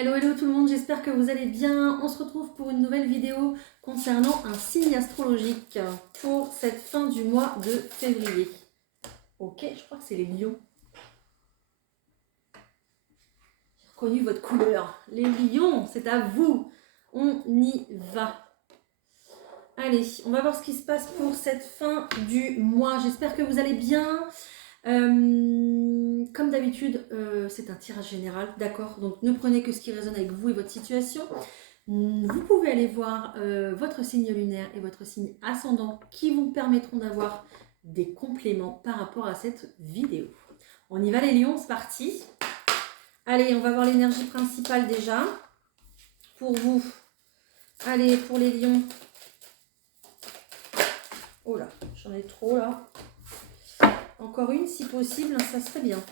Hello, hello tout le monde, j'espère que vous allez bien. On se retrouve pour une nouvelle vidéo concernant un signe astrologique pour cette fin du mois de février. Ok, je crois que c'est les lions. J'ai reconnu votre couleur. Les lions, c'est à vous. On y va. Allez, on va voir ce qui se passe pour cette fin du mois. J'espère que vous allez bien. Comme d'habitude, c'est un tirage général, d'accord? Donc ne prenez que ce qui résonne avec vous et votre situation. Vous pouvez aller voir votre signe lunaire et votre signe ascendant qui vous permettront d'avoir des compléments par rapport à cette vidéo. On y va les lions, c'est parti. Allez, on va voir l'énergie principale déjà pour vous. Allez, pour les lions. Oh là, j'en ai trop là. Encore une si possible, ça serait bien.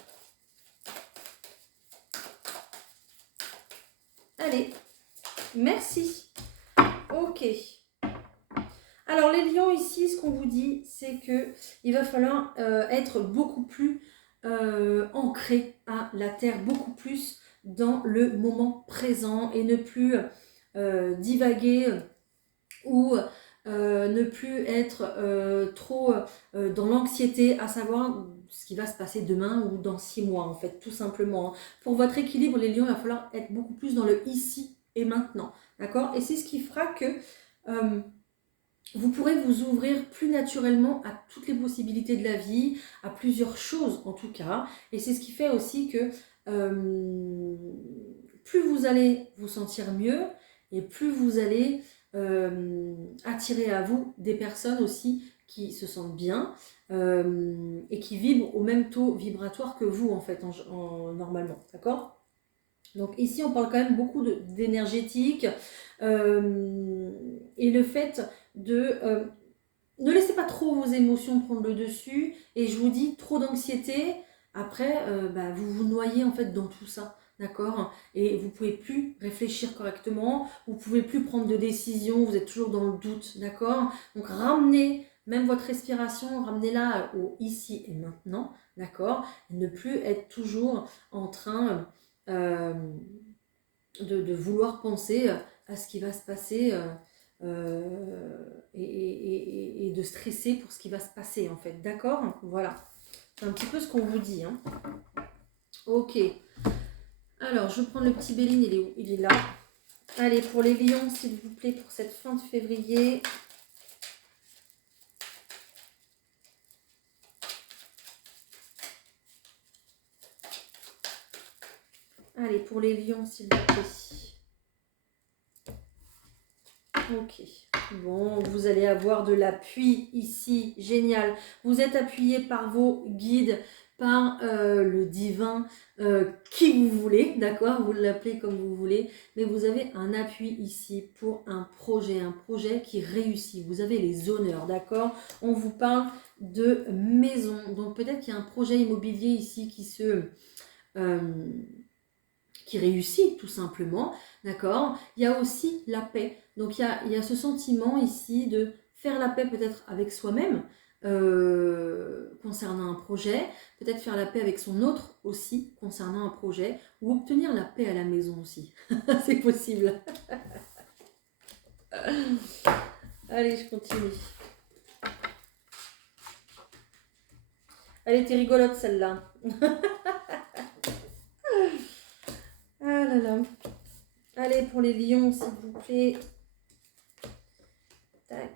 Allez, merci. Ok. Alors les lions ici, ce qu'on vous dit, c'est que il va falloir être beaucoup plus ancré à la terre, beaucoup plus dans le moment présent et ne plus divaguer ou ne plus être trop dans l'anxiété, à savoir ce qui va se passer demain ou dans 6 mois en fait, tout simplement. Pour votre équilibre, les lions, il va falloir être beaucoup plus dans le ici et maintenant, d'accord? Et c'est ce qui fera que vous pourrez vous ouvrir plus naturellement à toutes les possibilités de la vie, à plusieurs choses en tout cas. Et c'est ce qui fait aussi que plus vous allez vous sentir mieux et plus vous allez attirer à vous des personnes aussi qui se sentent bien et qui vibrent au même taux vibratoire que vous en fait, normalement, d'accord? Donc ici on parle quand même beaucoup d'énergétique et le fait de ne laissez pas trop vos émotions prendre le dessus, et je vous dis trop d'anxiété, après vous vous noyez en fait dans tout ça, d'accord? Et vous pouvez plus réfléchir correctement, vous pouvez plus prendre de décision, vous êtes toujours dans le doute, d'accord? Donc ramenez même votre respiration, ramenez-la au ici et maintenant, d'accord? Ne plus être toujours en train de vouloir penser à ce qui va se passer et de stresser pour ce qui va se passer en fait, d'accord? Voilà, c'est un petit peu ce qu'on vous dit, hein. Ok, alors je prends le petit Béline, il est où? Il est là. Allez, pour les lions s'il vous plaît, pour cette fin de février. Allez, pour les lions s'il vous plaît. Ok, bon, vous allez avoir de l'appui ici, génial. Vous êtes appuyé par vos guides, par le divin, qui vous voulez, d'accord? Vous l'appelez comme vous voulez, mais vous avez un appui ici pour un projet qui réussit. Vous avez les honneurs, d'accord? On vous parle de maison, donc peut-être qu'il y a un projet immobilier ici qui réussit tout simplement, d'accord? Il y a aussi la paix. Donc il y a ce sentiment ici de faire la paix peut-être avec soi-même concernant un projet, peut-être faire la paix avec son autre aussi concernant un projet, ou obtenir la paix à la maison aussi. C'est possible. Allez, je continue. Elle était rigolote celle-là. Ah là là. Allez, pour les lions, s'il vous plaît. Tac.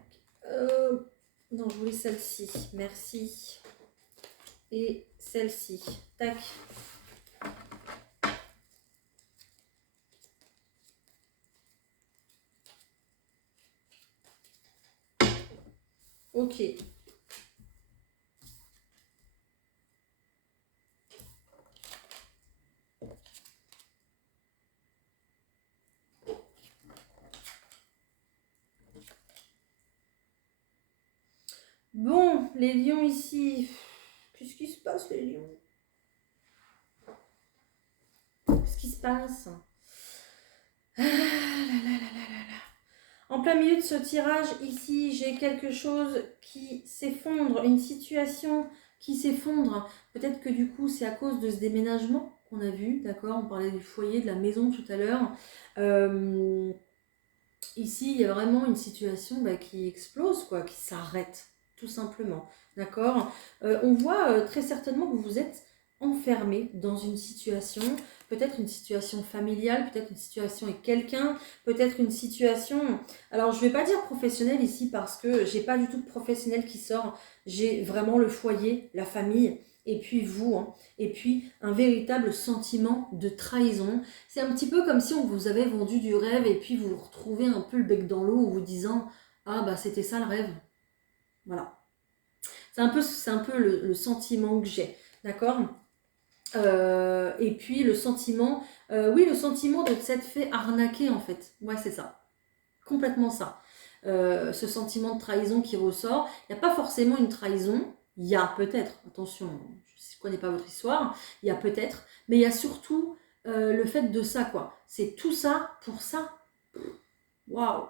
Non, je voulais celle-ci. Merci. Et celle-ci. Tac. Ok. Bon, les lions ici. Qu'est-ce qui se passe, les lions? Qu'est-ce qui se passe? Ah là là là là là là. En plein milieu de ce tirage, ici, j'ai quelque chose qui s'effondre, une situation qui s'effondre. Peut-être que du coup, c'est à cause de ce déménagement qu'on a vu, d'accord? On parlait du foyer, de la maison tout à l'heure. Ici, il y a vraiment une situation qui explose, quoi, qui s'arrête, tout simplement. D'accord? On voit très certainement que vous vous êtes enfermé dans une situation, peut-être une situation familiale, peut-être une situation avec quelqu'un, peut-être une situation... Alors, je ne vais pas dire professionnelle ici parce que j'ai pas du tout de professionnel qui sort. J'ai vraiment le foyer, la famille, et puis vous, hein. Et puis un véritable sentiment de trahison. C'est un petit peu comme si on vous avait vendu du rêve et puis vous vous retrouvez un peu le bec dans l'eau en vous disant ah bah c'était ça le rêve. Voilà. C'est un peu le sentiment que j'ai. D'accord. Et puis le sentiment, oui, le sentiment de s'être fait arnaquer en fait. Ouais, c'est ça. Complètement ça. Ce sentiment de trahison qui ressort. Il n'y a pas forcément une trahison. Il y a peut-être, attention, je ne connais pas votre histoire, il y a peut-être, mais il y a surtout le fait de ça, quoi. C'est tout ça pour ça. Waouh!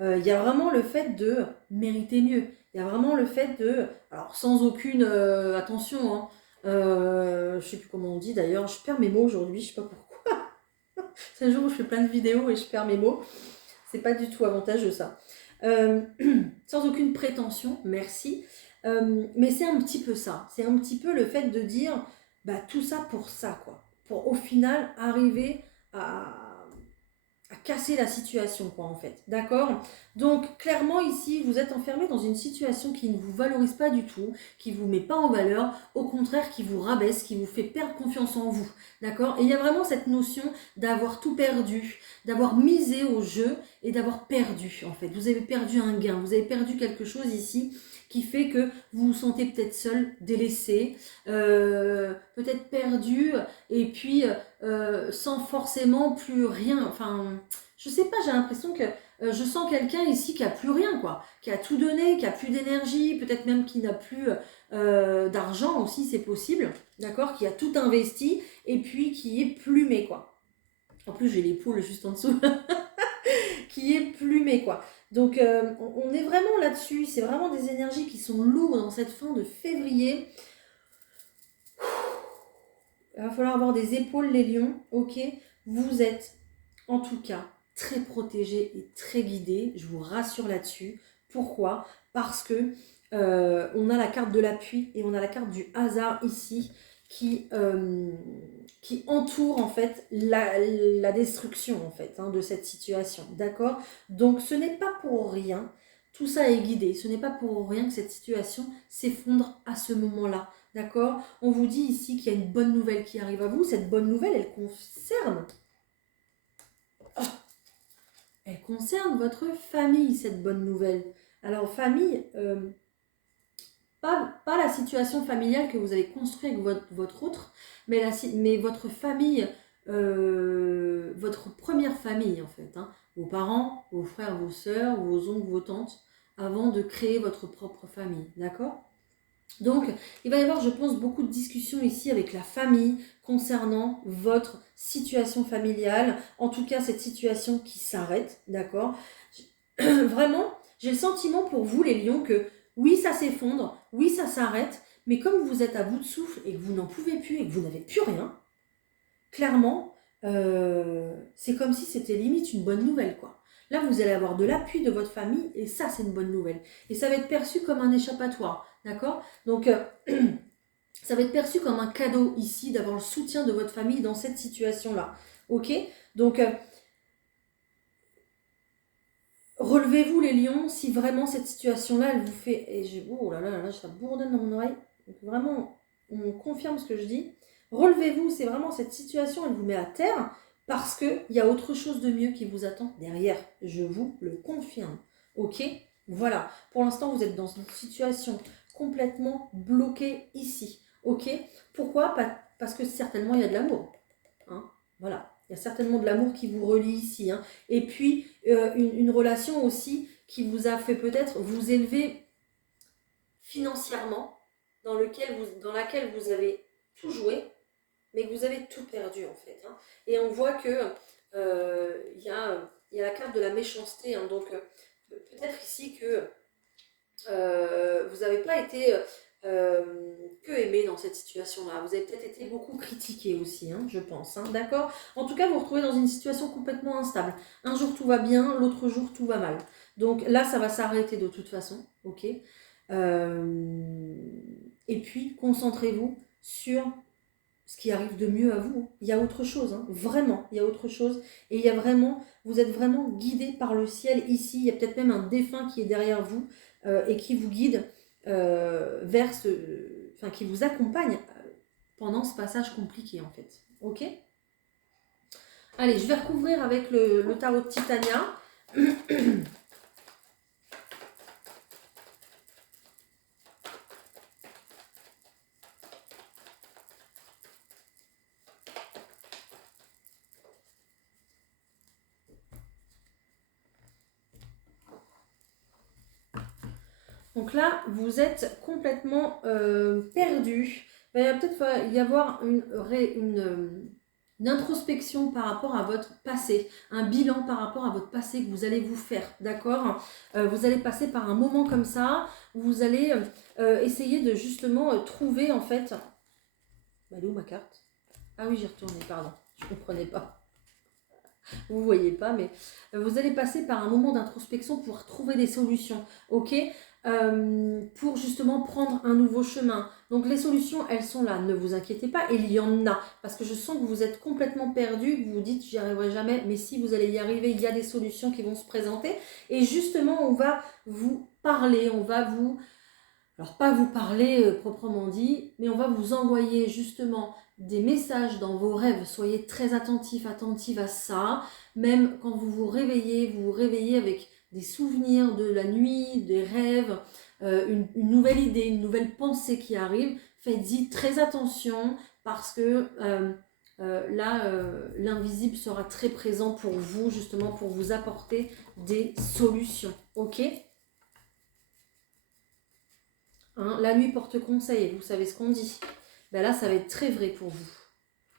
Il y a vraiment le fait de mériter mieux. Il y a vraiment le fait de, alors sans aucune attention, hein, je sais plus comment on dit d'ailleurs, je perds mes mots aujourd'hui, je sais pas pourquoi. C'est un jour où je fais plein de vidéos et je perds mes mots. C'est pas du tout avantageux ça. Sans aucune prétention, merci. Mais c'est un petit peu ça. C'est un petit peu le fait de dire bah, tout ça pour ça, quoi. Pour au final arriver à casser la situation, quoi, en fait. D'accord? Donc, clairement, ici, vous êtes enfermé dans une situation qui ne vous valorise pas du tout, qui ne vous met pas en valeur, au contraire, qui vous rabaisse, qui vous fait perdre confiance en vous. D'accord? Et il y a vraiment cette notion d'avoir tout perdu, d'avoir misé au jeu et d'avoir perdu, en fait. Vous avez perdu un gain, vous avez perdu quelque chose ici qui fait que vous vous sentez peut-être seul, délaissé, peut-être perdu, et puis sans forcément plus rien. Enfin, je sais pas, j'ai l'impression que je sens quelqu'un ici qui a plus rien, quoi, qui a tout donné, qui a plus d'énergie, peut-être même qui n'a plus d'argent aussi, c'est possible, d'accord, qui a tout investi et puis qui est plumé, quoi. En plus, j'ai les poules juste en dessous. Qui est plumé, quoi. Donc, on est vraiment là-dessus. C'est vraiment des énergies qui sont lourdes en cette fin de février. Il va falloir avoir des épaules, les lions, ok? Vous êtes, en tout cas, très protégés et très guidés. Je vous rassure là-dessus. Pourquoi? Parce que on a la carte de l'appui et on a la carte du hasard ici qui entoure en fait la destruction en fait hein, de cette situation. D'accord? Donc ce n'est pas pour rien. Tout ça est guidé. Ce n'est pas pour rien que cette situation s'effondre à ce moment-là. D'accord? On vous dit ici qu'il y a une bonne nouvelle qui arrive à vous. Cette bonne nouvelle, elle concerne... Oh, elle concerne votre famille, cette bonne nouvelle. Alors, famille, pas la situation familiale que vous avez construite avec votre autre, mais votre famille, votre première famille, en fait. Hein. Vos parents, vos frères, vos sœurs, vos oncles, vos tantes, avant de créer votre propre famille. D'accord? Donc, il va y avoir, je pense, beaucoup de discussions ici avec la famille concernant votre situation familiale. En tout cas, cette situation qui s'arrête, d'accord? Vraiment, j'ai le sentiment pour vous, les lions, que oui, ça s'effondre, oui, ça s'arrête, mais comme vous êtes à bout de souffle et que vous n'en pouvez plus et que vous n'avez plus rien, clairement, c'est comme si c'était limite une bonne nouvelle, quoi. Là, vous allez avoir de l'appui de votre famille et ça, c'est une bonne nouvelle. Et ça va être perçu comme un échappatoire, d'accord? Donc, ça va être perçu comme un cadeau ici d'avoir le soutien de votre famille dans cette situation-là, ok? Donc, relevez-vous les lions si vraiment cette situation-là, elle vous fait... Et oh là là là, ça bourdonne dans mon oreille. Donc, vraiment, on confirme ce que je dis. Relevez-vous, c'est vraiment cette situation, elle vous met à terre parce qu'il y a autre chose de mieux qui vous attend derrière. Je vous le confirme. Ok? Voilà. Pour l'instant, vous êtes dans une situation complètement bloquée ici. Ok? Pourquoi? Parce que certainement, il y a de l'amour. Hein? Voilà. Il y a certainement de l'amour qui vous relie ici. Hein. Et puis, une relation aussi qui vous a fait peut-être vous élever financièrement, dans laquelle vous avez tout joué, mais que vous avez tout perdu en fait. Hein. Et on voit que y a la carte de la méchanceté. Hein. Donc peut-être ici que vous n'avez pas été que aimé dans cette situation-là. Vous avez peut-être été beaucoup critiqué aussi, hein, je pense. Hein, d'accord? En tout cas, vous vous retrouvez dans une situation complètement instable. Un jour, tout va bien, l'autre jour, tout va mal. Donc là, ça va s'arrêter de toute façon. Ok? Et puis, concentrez-vous sur ce qui arrive de mieux à vous. Il y a autre chose, hein, vraiment, il y a autre chose. Et il y a vraiment, vous êtes vraiment guidé par le ciel ici. Il y a peut-être même un défunt qui est derrière vous et qui vous guide vers enfin, qui vous accompagne pendant ce passage compliqué en fait. Ok? Allez, je vais recouvrir avec le tarot de Titania. Donc là, vous êtes complètement perdu. Il va peut-être y avoir une introspection par rapport à votre passé, un bilan par rapport à votre passé que vous allez vous faire, d'accord? Vous allez passer par un moment comme ça, où vous allez essayer de justement trouver en fait... Elle est où ma carte? Ah oui, j'ai retourné, pardon, je ne comprenais pas. Vous ne voyez pas, mais vous allez passer par un moment d'introspection pour trouver des solutions, ok? Pour justement prendre un nouveau chemin. Donc les solutions, elles sont là, ne vous inquiétez pas, il y en a. Parce que je sens que vous êtes complètement perdu, que vous vous dites j'y arriverai jamais, mais si vous allez y arriver, il y a des solutions qui vont se présenter. Et justement, on va vous parler, on va vous... Alors pas vous parler proprement dit, mais on va vous envoyer justement des messages dans vos rêves. Soyez très attentifs, attentives à ça. Même quand vous vous réveillez avec des souvenirs de la nuit, des rêves, une nouvelle idée, une nouvelle pensée qui arrive. Faites-y très attention parce que là, l'invisible sera très présent pour vous, justement pour vous apporter des solutions. Ok ? Hein, la nuit porte conseil, vous savez ce qu'on dit. Ben là, ça va être très vrai pour vous,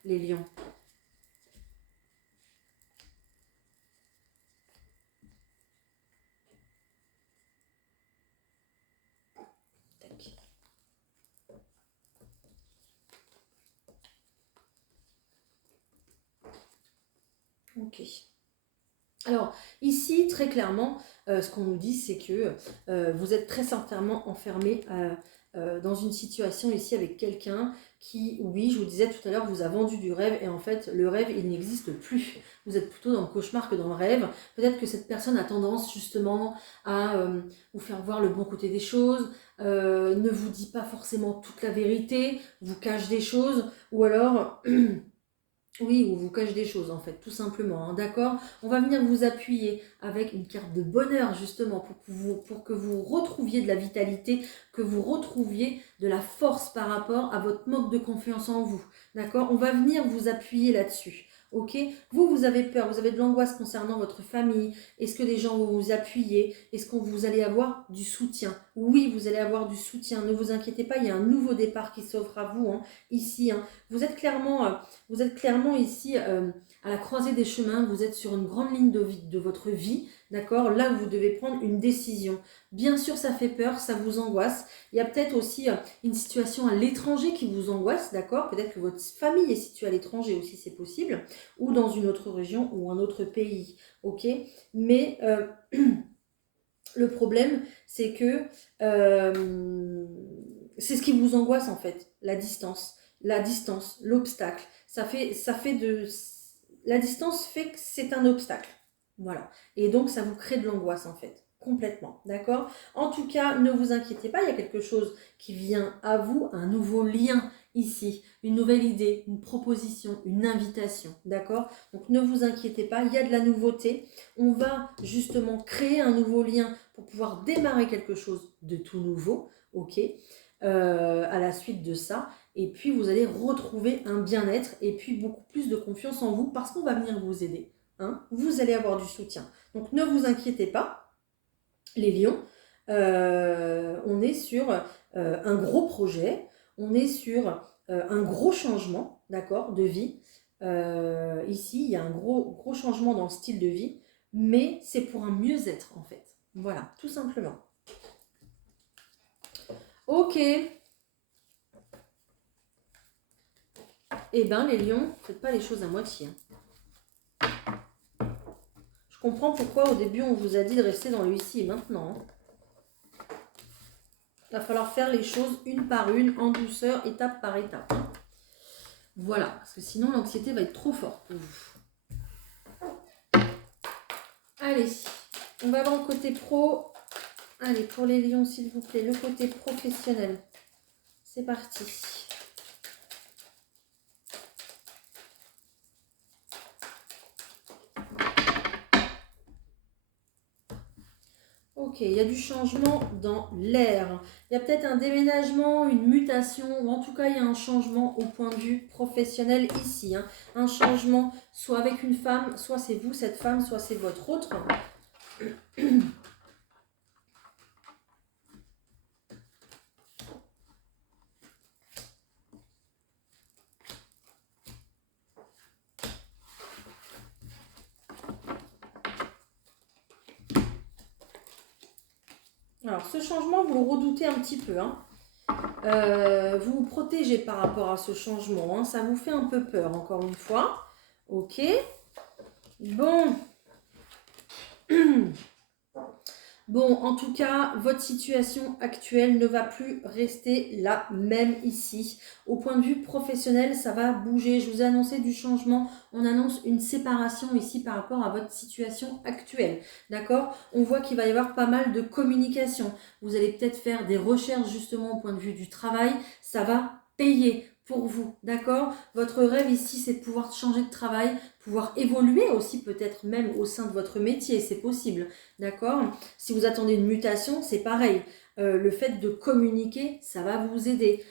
les lions. Tac. Ok. Alors, ici, très clairement, ce qu'on nous dit, c'est que vous êtes très certainement enfermé dans une situation ici avec quelqu'un qui, oui, je vous disais tout à l'heure, vous a vendu du rêve et en fait, le rêve, il n'existe plus. Vous êtes plutôt dans le cauchemar que dans le rêve. Peut-être que cette personne a tendance justement à vous faire voir le bon côté des choses, ne vous dit pas forcément toute la vérité, vous cache des choses ou alors... Oui, ou vous cache des choses en fait, tout simplement, hein, d'accord? On va venir vous appuyer avec une carte de bonheur justement pour que vous retrouviez de la vitalité, que vous retrouviez de la force par rapport à votre manque de confiance en vous, d'accord? On va venir vous appuyer là-dessus, ok? Vous avez peur, vous avez de l'angoisse concernant votre famille. Est-ce que les gens vont vous appuyer? Est-ce que vous allez avoir du soutien? Oui, vous allez avoir du soutien, ne vous inquiétez pas, il y a un nouveau départ qui s'offre à vous, hein, ici, hein. Vous êtes clairement ici à la croisée des chemins, vous êtes sur une grande ligne de votre vie, d'accord? Là, vous devez prendre une décision. Bien sûr, ça fait peur, ça vous angoisse. Il y a peut-être aussi une situation à l'étranger qui vous angoisse, d'accord? Peut-être que votre famille est située à l'étranger aussi, c'est possible, ou dans une autre région ou un autre pays, ok? Mais le problème, c'est que c'est ce qui vous angoisse en fait, la distance, l'obstacle. La distance fait que c'est un obstacle. Voilà. Et donc, ça vous crée de l'angoisse en fait. Complètement. D'accord? En tout cas, ne vous inquiétez pas, il y a quelque chose qui vient à vous, un nouveau lien ici, une nouvelle idée, une proposition, une invitation. D'accord? Donc, ne vous inquiétez pas, il y a de la nouveauté. On va justement créer un nouveau lien pour pouvoir démarrer quelque chose de tout nouveau. Ok? À la suite de ça. Et puis, vous allez retrouver un bien-être et puis beaucoup plus de confiance en vous parce qu'on va venir vous aider. Hein, vous allez avoir du soutien. Donc, ne vous inquiétez pas, les lions. On est sur un gros projet. On est sur un gros changement, d'accord, de vie. Ici, il y a un gros changement dans le style de vie, mais c'est pour un mieux-être, en fait. Voilà, tout simplement. Ok. Eh bien, les lions, faites pas les choses à moitié. Je comprends pourquoi au début on vous a dit de rester dans le ici et maintenant. Il va falloir faire les choses une par une, en douceur, étape par étape. Voilà, parce que sinon l'anxiété va être trop forte pour vous. Allez, on va voir le côté pro. Allez, pour les lions, s'il vous plaît, le côté professionnel. C'est parti. Ok, il y a du changement dans l'air. Il y a peut-être un déménagement, une mutation, ou en tout cas, il y a un changement au point de vue professionnel ici. Hein. Un changement, soit avec une femme, soit c'est vous, cette femme, soit c'est votre autre. Alors, ce changement, vous le redoutez un petit peu. Hein. Vous vous protégez par rapport à ce changement. Hein. Ça vous fait un peu peur, encore une fois. Ok. Bon. Bon, en tout cas, votre situation actuelle ne va plus rester la même ici. Au point de vue professionnel, ça va bouger. Je vous ai annoncé du changement. On annonce une séparation ici par rapport à votre situation actuelle. D'accord? On voit qu'il va y avoir pas mal de communication. Vous allez peut-être faire des recherches justement au point de vue du travail. Ça va payer pour vous. D'accord? Votre rêve ici, c'est de pouvoir changer de travail, pouvoir évoluer aussi peut-être même au sein de votre métier. C'est possible. D'accord? Si vous attendez une mutation, c'est pareil. Le fait de communiquer, ça va vous aider.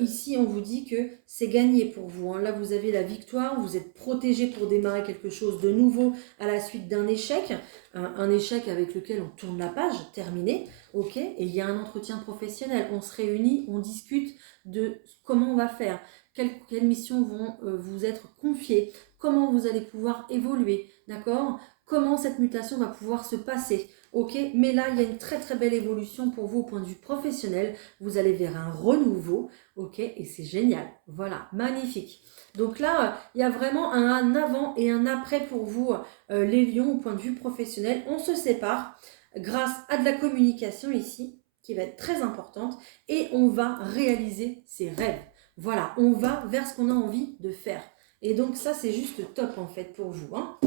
Ici, on vous dit que c'est gagné pour vous. Hein. Là, vous avez la victoire, vous êtes protégé pour démarrer quelque chose de nouveau à la suite d'un échec. Un échec avec lequel on tourne la page, terminé. Ok. Et il y a un entretien professionnel. On se réunit, on discute de comment on va faire, quelles missions vont vous être confiées, comment vous allez pouvoir évoluer. D'accord? Comment cette mutation va pouvoir se passer. Ok, mais là, il y a une très très belle évolution pour vous au point de vue professionnel. Vous allez vers un renouveau, ok, et c'est génial. Voilà, magnifique. Donc là, il y a vraiment un avant et un après pour vous, les lions, au point de vue professionnel. On se sépare grâce à de la communication ici, qui va être très importante, et on va réaliser ses rêves. Voilà, on va vers ce qu'on a envie de faire. Et donc ça, c'est juste top en fait pour vous. Hein.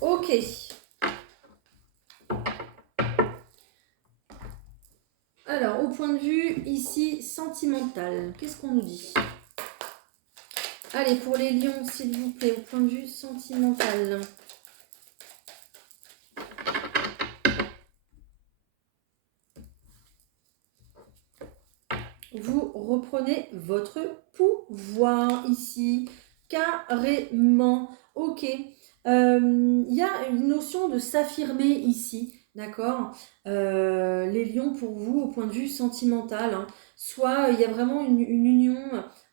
Ok. Alors, au point de vue ici sentimental, qu'est-ce qu'on nous dit? Allez, pour les lions, s'il vous plaît, au point de vue sentimental. Vous reprenez votre pouvoir ici, carrément. Ok. Il y a une notion de s'affirmer ici. D'accord. Les lions pour vous au point de vue sentimental. Hein. Soit il y a vraiment une union,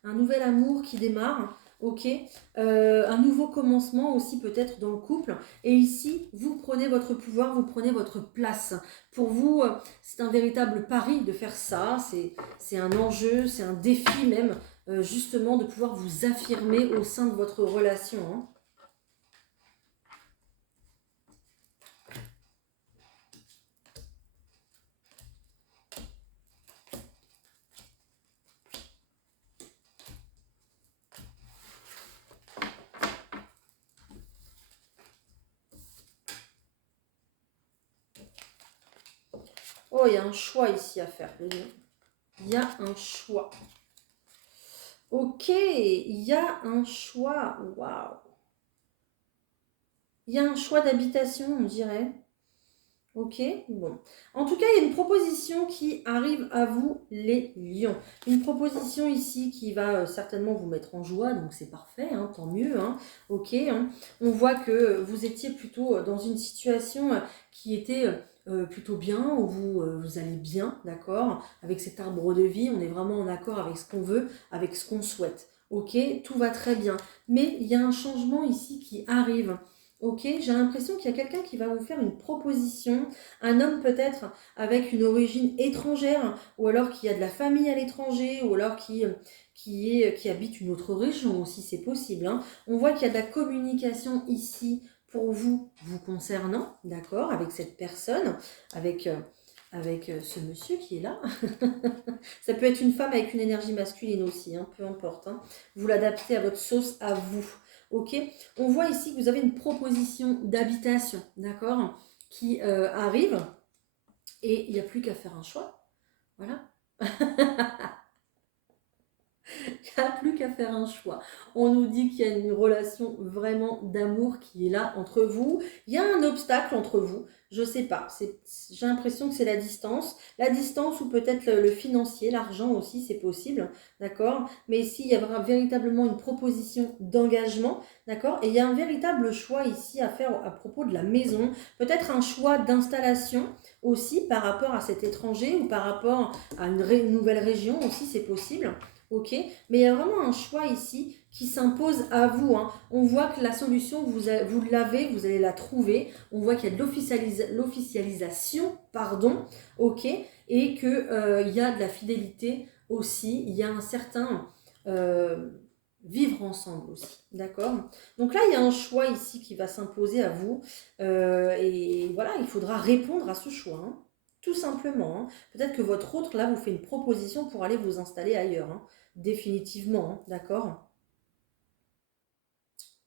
un nouvel amour qui démarre. Ok. Un nouveau commencement aussi peut-être dans le couple. Et ici, vous prenez votre pouvoir, vous prenez votre place. Pour vous, c'est un véritable pari de faire ça. C'est un enjeu, c'est un défi même, justement, de pouvoir vous affirmer au sein de votre relation. Hein. Oh, il y a un choix ici à faire, les lions. Il y a un choix. Ok, il y a un choix. Waouh. Il y a un choix d'habitation, on dirait. Ok, bon. En tout cas, il y a une proposition qui arrive à vous, les lions. Une proposition ici qui va certainement vous mettre en joie, donc c'est parfait, hein, tant mieux. Hein, ok, hein. On voit que vous étiez plutôt dans une situation qui était plutôt bien, où vous allez bien, d'accord. Avec cet arbre de vie, on est vraiment en accord avec ce qu'on veut, avec ce qu'on souhaite. Ok, tout va très bien. Mais il y a un changement ici qui arrive. Ok, j'ai l'impression qu'il y a quelqu'un qui va vous faire une proposition, un homme peut-être avec une origine étrangère, ou alors qui a de la famille à l'étranger, ou alors qui habite une autre région aussi, c'est possible, hein. On voit qu'il y a de la communication ici pour vous, vous concernant, d'accord, avec cette personne, avec, avec ce monsieur qui est là. Ça peut être une femme avec une énergie masculine aussi, hein, peu importe, hein. Vous l'adaptez à votre sauce, à vous. Ok, on voit ici que vous avez une proposition d'habitation, d'accord, qui arrive et il n'y a plus qu'à faire un choix. Voilà. Il n'y a plus qu'à faire un choix. On nous dit qu'il y a une relation vraiment d'amour qui est là entre vous. Il y a un obstacle entre vous. Je ne sais pas. J'ai l'impression que c'est la distance. La distance ou peut-être le financier, l'argent aussi, c'est possible. D'accord. Mais ici, il y a véritablement une proposition d'engagement. D'accord. Et il y a un véritable choix ici à faire à propos de la maison. Peut-être un choix d'installation aussi par rapport à cet étranger ou par rapport à une nouvelle région aussi, c'est possible. Ok, mais il y a vraiment un choix ici qui s'impose à vous, hein. On voit que la solution, vous l'avez, vous allez la trouver. On voit qu'il y a de l'officialisation, pardon, ok, et qu'il y a de la fidélité aussi. Il y a un certain euh, vivre ensemble aussi, d'accord. Donc là, il y a un choix ici qui va s'imposer à vous. Et voilà, il faudra répondre à ce choix, hein. Tout simplement, hein. Peut-être que votre autre, là, vous fait une proposition pour aller vous installer ailleurs, hein. Définitivement, hein, d'accord.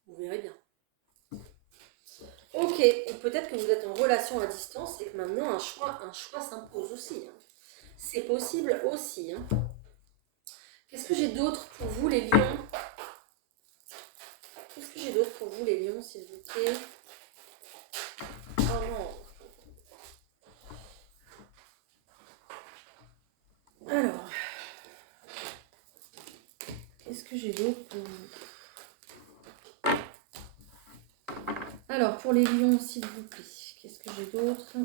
Vous verrez bien. Ok, ou peut-être que vous êtes en relation à distance et que maintenant un choix s'impose aussi, hein. C'est possible aussi, hein. Qu'est-ce que j'ai d'autre pour vous les lions? Qu'est-ce que j'ai d'autre pour vous les lions, s'il vous plaît? Oh non. Alors, qu'est-ce que j'ai d'autre pour vous? Alors, pour les lions, s'il vous plaît, qu'est-ce que j'ai d'autre?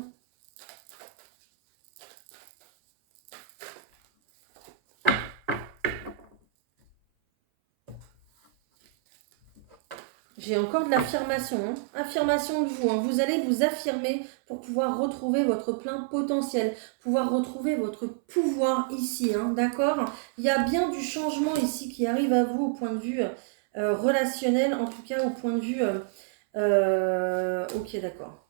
J'ai encore de l'affirmation, hein. Affirmation de vous, hein. Vous allez vous affirmer pour pouvoir retrouver votre plein potentiel, pouvoir retrouver votre pouvoir ici, hein, d'accord. Il y a bien du changement ici qui arrive à vous au point de vue relationnel, en tout cas au point de vue... ok, d'accord.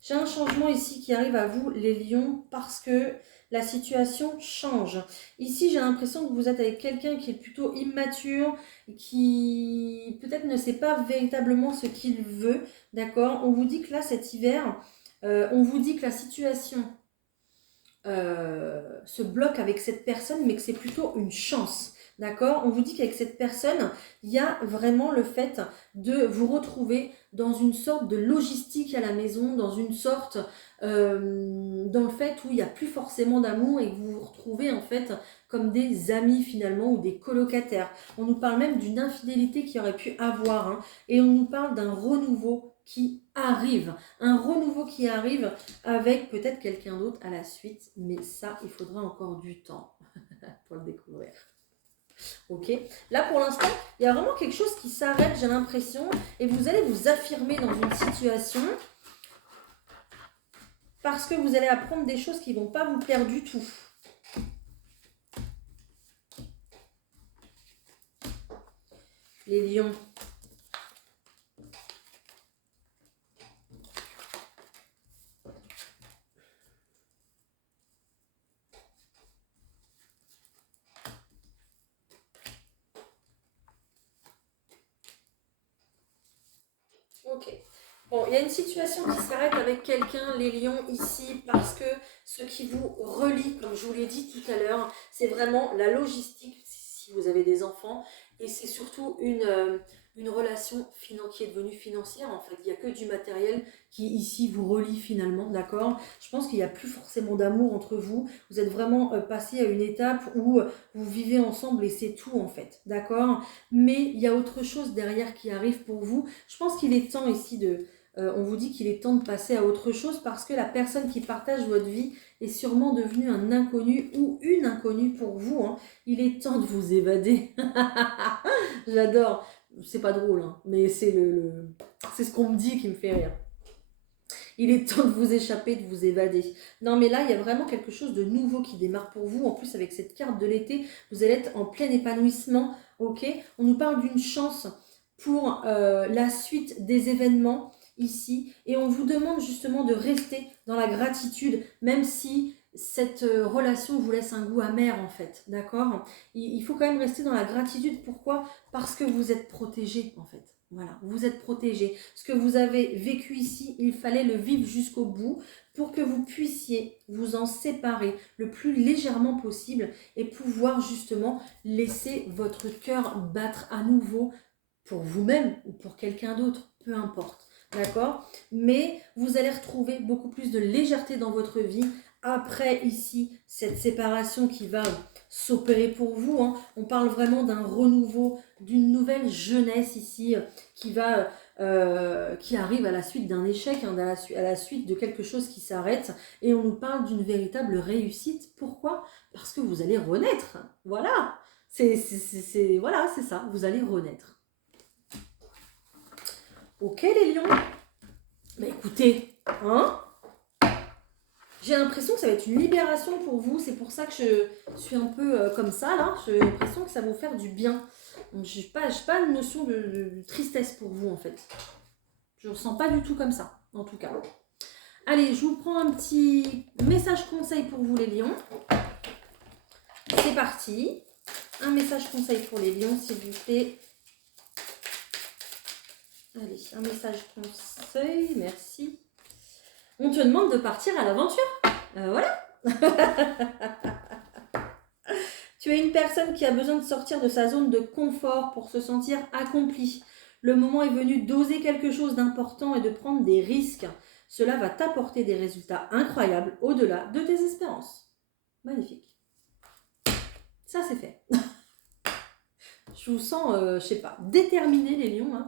J'ai un changement ici qui arrive à vous, les lions, parce que la situation change. Ici, j'ai l'impression que vous êtes avec quelqu'un qui est plutôt immature, qui peut-être ne sait pas véritablement ce qu'il veut, d'accord. On vous dit que là, cet hiver, on vous dit que la situation se bloque avec cette personne, mais que c'est plutôt une chance. D'accord. On vous dit qu'avec cette personne, il y a vraiment le fait de vous retrouver dans une sorte de logistique à la maison, dans une sorte, dans le fait où il n'y a plus forcément d'amour et que vous vous retrouvez en fait comme des amis finalement ou des colocataires. On nous parle même d'une infidélité qui aurait pu avoir, hein, et on nous parle d'un renouveau qui arrive. Un renouveau qui arrive avec peut-être quelqu'un d'autre à la suite, mais ça, il faudra encore du temps pour le découvrir. Ok. Là, pour l'instant, il y a vraiment quelque chose qui s'arrête, j'ai l'impression, et vous allez vous affirmer dans une situation parce que vous allez apprendre des choses qui ne vont pas vous plaire du tout. Les lions. Ok. Bon, il y a une situation qui s'arrête avec quelqu'un, les lions, ici, parce que ce qui vous relie, comme je vous l'ai dit tout à l'heure, c'est vraiment la logistique, si vous avez des enfants, et c'est surtout une relation qui est devenue financière, en fait. Il n'y a que du matériel qui, ici, vous relie finalement, d'accord. Je pense qu'il n'y a plus forcément d'amour entre vous. Vous êtes vraiment passé à une étape où vous vivez ensemble et c'est tout, en fait, d'accord. Mais il y a autre chose derrière qui arrive pour vous. Je pense qu'il est temps ici on vous dit qu'il est temps de passer à autre chose parce que la personne qui partage votre vie est sûrement devenue un inconnu ou une inconnue pour vous, hein. Il est temps de vous évader. J'adore. c'est pas drôle, hein, mais c'est c'est ce qu'on me dit qui me fait rire. Il est temps de vous échapper, de vous évader. Non, mais là, il y a vraiment quelque chose de nouveau qui démarre pour vous. En plus, avec cette carte de l'été, vous allez être en plein épanouissement. Ok, on nous parle d'une chance pour la suite des événements ici. Et on vous demande justement de rester dans la gratitude, même si cette relation vous laisse un goût amer en fait. D'accord, il faut quand même rester dans la gratitude. Pourquoi? Parce que vous êtes protégé en fait. Voilà, vous êtes protégé. Ce que vous avez vécu ici, il fallait le vivre jusqu'au bout pour que vous puissiez vous en séparer le plus légèrement possible et pouvoir justement laisser votre cœur battre à nouveau pour vous-même ou pour quelqu'un d'autre, peu importe. D'accord? Mais vous allez retrouver beaucoup plus de légèreté dans votre vie après ici cette séparation qui va s'opérer pour vous. Hein. On parle vraiment d'un renouveau, d'une nouvelle jeunesse ici qui arrive à la suite d'un échec, hein, à la suite de quelque chose qui s'arrête. Et on nous parle d'une véritable réussite. Pourquoi? Parce que vous allez renaître. Voilà. Voilà, c'est ça. Vous allez renaître. Ok les lions? Mais écoutez, hein? J'ai l'impression que ça va être une libération pour vous. C'est pour ça que je suis un peu comme ça, là. J'ai l'impression que ça va vous faire du bien. Donc, je n'ai pas une notion de tristesse pour vous, en fait. Je ne ressens pas du tout comme ça, en tout cas. Allez, je vous prends un petit message conseil pour vous, les lions. C'est parti. Un message conseil pour les lions, s'il vous plaît. Allez, un message conseil, merci. On te demande de partir à l'aventure. Voilà. Tu es une personne qui a besoin de sortir de sa zone de confort pour se sentir accomplie. Le moment est venu d'oser quelque chose d'important et de prendre des risques. Cela va t'apporter des résultats incroyables au-delà de tes espérances. Magnifique. Ça, c'est fait. Je vous sens, je sais pas, déterminés les lions. Hein.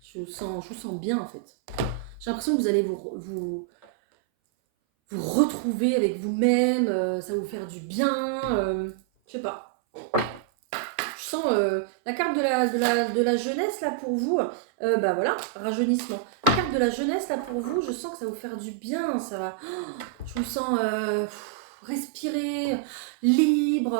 Je vous sens bien en fait. J'ai l'impression que vous allez vous retrouver avec vous-même. Ça va vous faire du bien. Je sais pas. Je sens la carte de la jeunesse là pour vous. Bah voilà, rajeunissement. La carte de la jeunesse là pour vous, je sens que ça va vous faire du bien. Ça va. Je vous sens respirer, libre,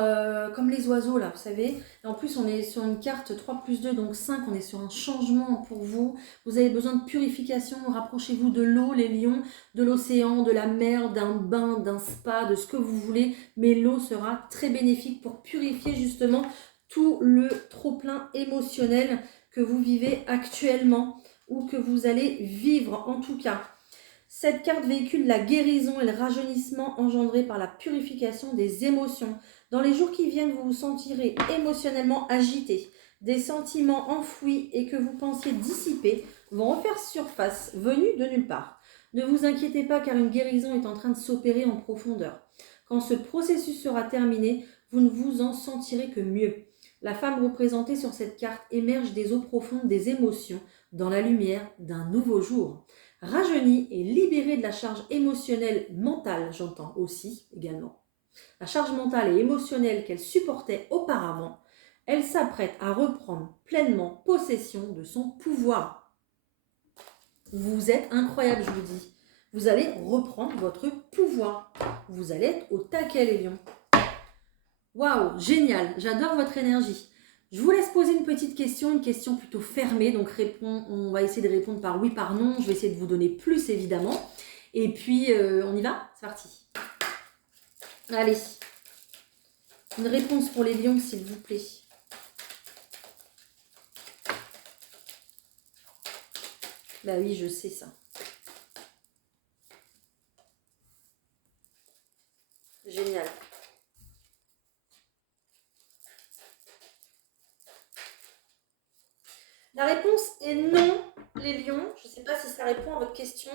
comme les oiseaux là, vous savez. Et en plus, on est sur une carte 3+2, donc 5. On est sur un changement pour vous. Vous avez besoin de purification. Rapprochez-vous de l'eau, les lions, de l'océan, de la mer, d'un bain, d'un spa, de ce que vous voulez. Mais l'eau sera très bénéfique pour purifier justement tout le trop-plein émotionnel que vous vivez actuellement ou que vous allez vivre en tout cas. Cette carte véhicule la guérison et le rajeunissement engendrés par la purification des émotions. Dans les jours qui viennent, vous vous sentirez émotionnellement agité. Des sentiments enfouis et que vous pensiez dissipés vont refaire surface, venus de nulle part. Ne vous inquiétez pas car une guérison est en train de s'opérer en profondeur. Quand ce processus sera terminé, vous ne vous en sentirez que mieux. La femme représentée sur cette carte émerge des eaux profondes des émotions dans la lumière d'un nouveau jour. Rajeunie et libérée de la charge émotionnelle mentale, j'entends aussi également. La charge mentale et émotionnelle qu'elle supportait auparavant, elle s'apprête à reprendre pleinement possession de son pouvoir. Vous êtes incroyable, je vous dis. Vous allez reprendre votre pouvoir. Vous allez être au taquet, les lions. Waouh, génial, j'adore votre énergie. Je vous laisse poser une question plutôt fermée. Donc on va essayer de répondre par oui, par non. Je vais essayer de vous donner plus évidemment. Et puis on y va? C'est parti. Allez. Une réponse pour les lions, s'il vous plaît. Bah oui, je sais ça. Génial. La réponse est non, les lions. Je ne sais pas si ça répond à votre question.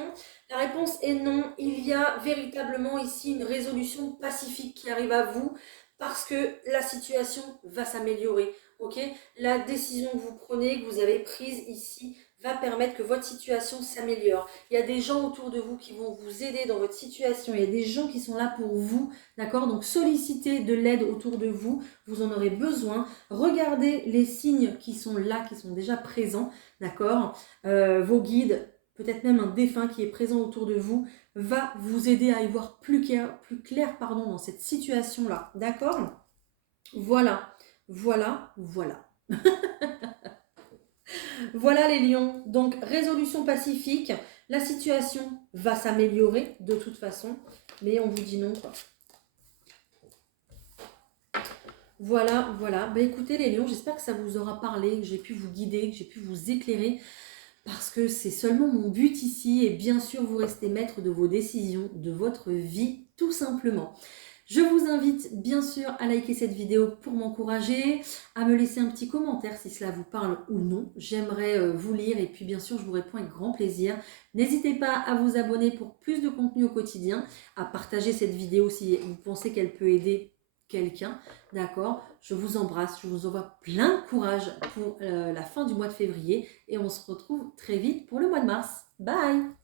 La réponse est non. Il y a véritablement ici une résolution pacifique qui arrive à vous parce que la situation va s'améliorer. Okay, la décision que vous prenez, que vous avez prise ici, va permettre que votre situation s'améliore. Il y a des gens autour de vous qui vont vous aider dans votre situation. Il y a des gens qui sont là pour vous, d'accord? Donc sollicitez de l'aide autour de vous, vous en aurez besoin. Regardez les signes qui sont là, qui sont déjà présents, d'accord? Vos guides, peut-être même un défunt qui est présent autour de vous, va vous aider à y voir plus clair dans cette situation-là, d'accord? Voilà, voilà, voilà. Voilà les lions, donc résolution pacifique, la situation va s'améliorer de toute façon, mais on vous dit non quoi. Voilà, voilà. Bah, écoutez les lions, j'espère que ça vous aura parlé, que j'ai pu vous guider, que j'ai pu vous éclairer, parce que c'est seulement mon but ici, et bien sûr vous restez maître de vos décisions, de votre vie, tout simplement. Je vous invite bien sûr à liker cette vidéo pour m'encourager, à me laisser un petit commentaire si cela vous parle ou non. J'aimerais vous lire et puis bien sûr je vous réponds avec grand plaisir. N'hésitez pas à vous abonner pour plus de contenu au quotidien, à partager cette vidéo si vous pensez qu'elle peut aider quelqu'un. D'accord? Je vous embrasse, je vous envoie plein de courage pour la fin du mois de février et on se retrouve très vite pour le mois de mars. Bye!